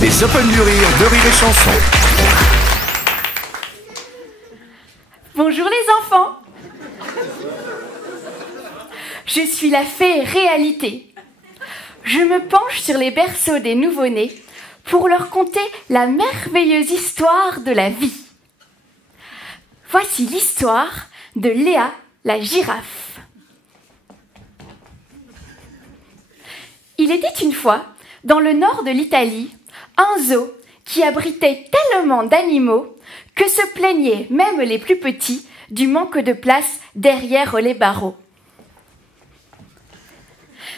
Les Open du Rire de Rire et Chanson. Bonjour les enfants. Je suis la fée Réalité. Je me penche sur les berceaux des nouveau-nés pour leur conter la merveilleuse histoire de la vie. Voici l'histoire de Léa, la girafe. Il était une fois, dans le nord de l'Italie, un zoo qui abritait tellement d'animaux que se plaignaient même les plus petits du manque de place derrière les barreaux.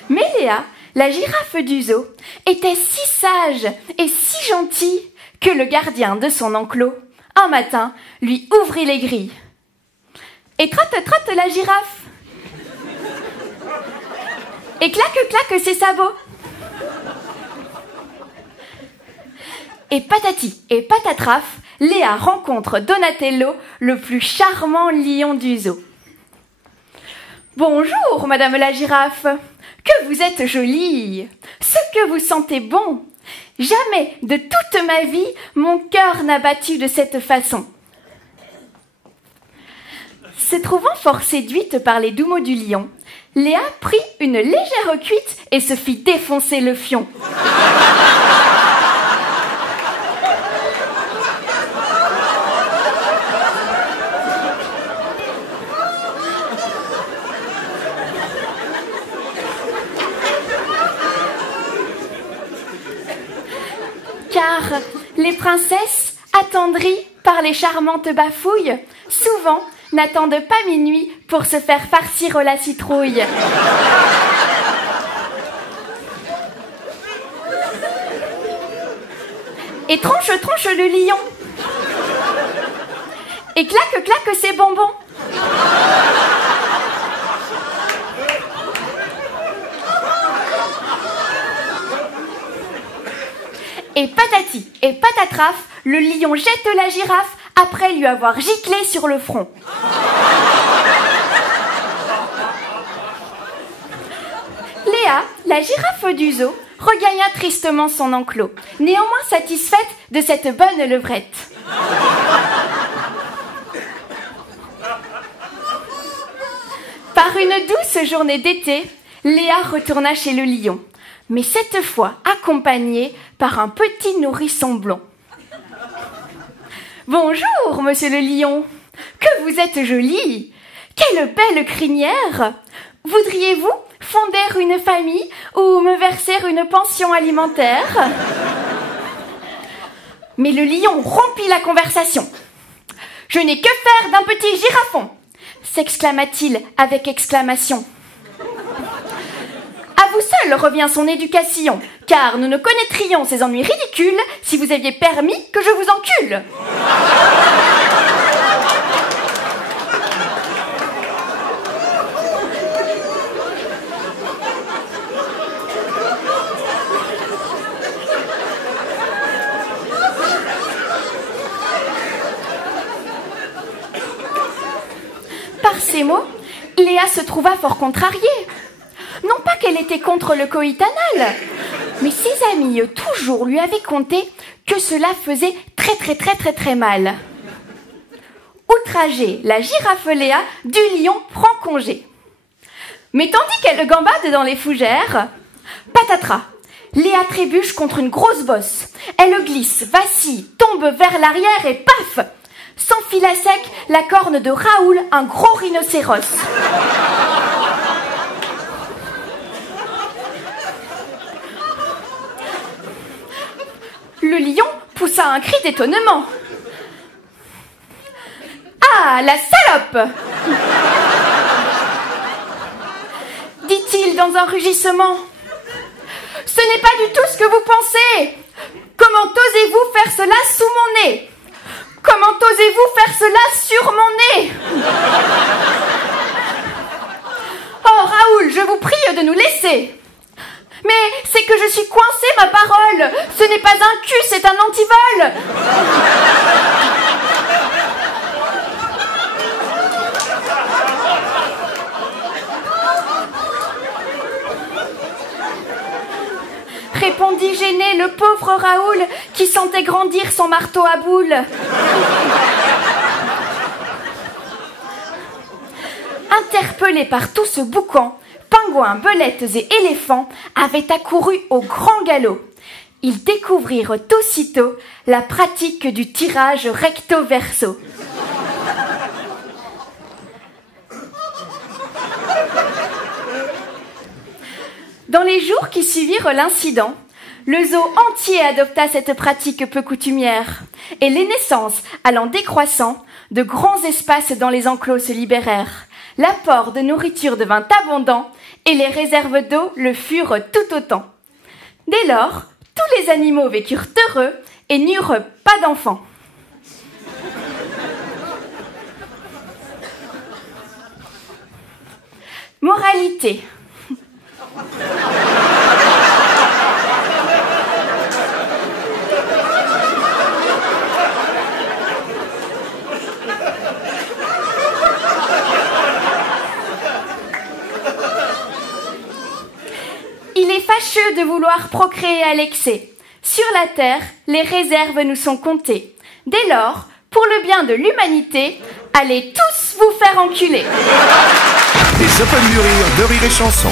Mais Léa, la girafe du zoo, était si sage et si gentille que le gardien de son enclos, un matin, lui ouvrit les grilles. Et trotte, trotte la girafe. Et claque, claque ses sabots. Et patati et patatraf, Léa rencontre Donatello, le plus charmant lion du zoo. « Bonjour, madame la girafe, que vous êtes jolie, ce que vous sentez bon. Jamais de toute ma vie, mon cœur n'a battu de cette façon. » Se trouvant fort séduite par les doux mots du lion, Léa prit une légère cuite et se fit défoncer le fion. Car les princesses, attendries par les charmantes bafouilles, souvent n'attendent pas minuit pour se faire farcir la citrouille. Et tronche, tronche le lion. Et claque, claque ses bonbons. Et patati et patatraf, le lion jette la girafe après lui avoir giclé sur le front. Léa, la girafe du zoo, regagna tristement son enclos, néanmoins satisfaite de cette bonne levrette. Par une douce journée d'été, Léa retourna chez le lion, mais cette fois accompagnée par un petit nourrisson blond. « Bonjour, monsieur le lion, que vous êtes joli, quelle belle crinière. Voudriez-vous fonder une famille ou me verser une pension alimentaire ?» Mais le lion rompit la conversation. « Je n'ai que faire d'un petit girafon !» s'exclama-t-il avec exclamation. À vous seul revient son éducation, car nous ne connaîtrions ces ennuis ridicules si vous aviez permis que je vous encule. Par ces mots, Léa se trouva fort contrariée. Non pas qu'elle était contre le coït anal, mais ses amis toujours lui avaient conté que cela faisait très mal. Outragée, la girafe Léa du lion prend congé. Mais tandis qu'elle gambade dans les fougères, patatras, Léa trébuche contre une grosse bosse. Elle glisse, vacille, tombe vers l'arrière et paf, s'enfile à sec la corne de Raoul, un gros rhinocéros. Le lion poussa un cri d'étonnement. « Ah, la salope !» dit-il dans un rugissement. « Ce n'est pas du tout ce que vous pensez. Comment osez-vous faire cela sous mon nez? Comment osez-vous faire cela sur mon nez? Oh, Raoul, je vous prie de nous laisser. Mais c'est que je suis coincée, ma parole. Ce n'est pas un cul, c'est un antivol. » répondis-je le pauvre Raoul qui sentait grandir son marteau à boules. Interpellés par tout ce boucan, pingouins, belettes et éléphants avaient accouru au grand galop. Ils découvrirent aussitôt la pratique du tirage recto-verso. Dans les jours qui suivirent l'incident, le zoo entier adopta cette pratique peu coutumière, et les naissances allant décroissant, de grands espaces dans les enclos se libérèrent. L'apport de nourriture devint abondant, et les réserves d'eau le furent tout autant. Dès lors, tous les animaux vécurent heureux et n'eurent pas d'enfants. Moralité. Il est fâcheux de vouloir procréer à l'excès. Sur la terre, les réserves nous sont comptées. Dès lors, pour le bien de l'humanité, allez tous vous faire enculer. Les Open du Rire de Rire et Chanson.